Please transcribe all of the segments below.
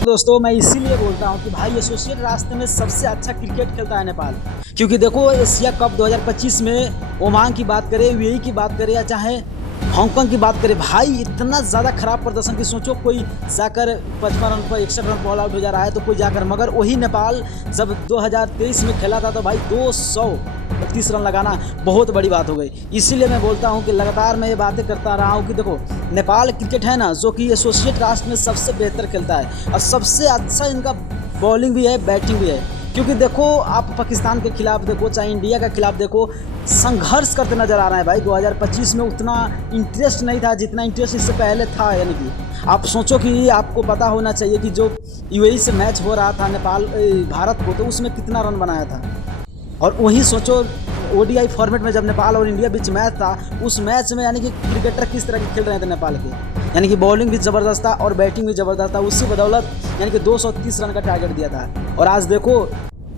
दोस्तों मैं इसीलिए बोलता हूँ कि भाई एसोसिएट रास्ते में सबसे अच्छा क्रिकेट खेलता है नेपाल। क्योंकि देखो एशिया कप 2025 में ओमान की बात करें, यूएई की बात करें या चाहे हांगकांग की बात करें, भाई इतना ज़्यादा खराब प्रदर्शन की सोचो कोई जाकर 55 रन पर 61 रन बॉल आउट हो जा रहा है तो कोई जाकर, मगर वही नेपाल जब 2023 में खेला था तो भाई 230 रन लगाना बहुत बड़ी बात हो गई। इसीलिए मैं बोलता हूँ कि लगातार मैं ये बातें करता रहा हूँ कि देखो नेपाल क्रिकेट है ना, जो कि एसोसिएट राष्ट्र में सबसे बेहतर खेलता है और सबसे अच्छा इनका बॉलिंग भी है, बैटिंग भी है। क्योंकि देखो आप पाकिस्तान के खिलाफ देखो चाहे इंडिया के खिलाफ देखो, संघर्ष करते नजर आ रहे हैं भाई। 2025 में उतना इंटरेस्ट नहीं था जितना इंटरेस्ट इससे पहले था। यानी कि आप सोचो कि आपको पता होना चाहिए कि जो यूएई से मैच हो रहा था नेपाल भारत को, तो उसमें कितना रन बनाया था। और वहीं सोचो ओडीआई फॉर्मेट में जब नेपाल और इंडिया बीच मैच था, उस मैच में यानी कि क्रिकेटर किस तरह के खेल रहे थे नेपाल के, यानी कि बॉलिंग भी ज़बरदस्त था और बैटिंग भी ज़बरदस्त था। उसी बदौलत यानी कि 230 रन का टारगेट दिया था। और आज देखो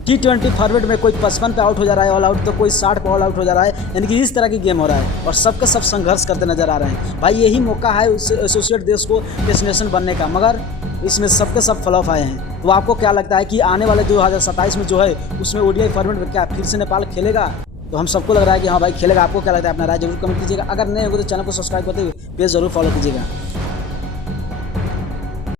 T20 फॉर्मेट में कोई 55 पे आउट हो जा रहा है ऑल आउट, तो कोई 60 पे ऑल आउट हो जा रहा है। यानी कि इस तरह की गेम हो रहा है और सबके सब संघर्ष करते नजर आ रहे हैं। भाई यही मौका है उस एसोसिएट देश को डेस्टिनेशन बनने का, मगर इसमें सबके सब फ्लॉप आए हैं। तो आपको क्या लगता है कि आने वाले 2027 में जो है उसमें ओडीआई फॉर्मेट में क्या फिर से नेपाल खेलेगा? तो हम सबको लग रहा है कि हाँ भाई खेलेगा। आपको क्या लगता है? अपना राय जरूर कमेंट कीजिएगा। अगर नए होंगे तो चैनल को सब्सक्राइब करते हुए पेज जरूर फॉलो कीजिएगा।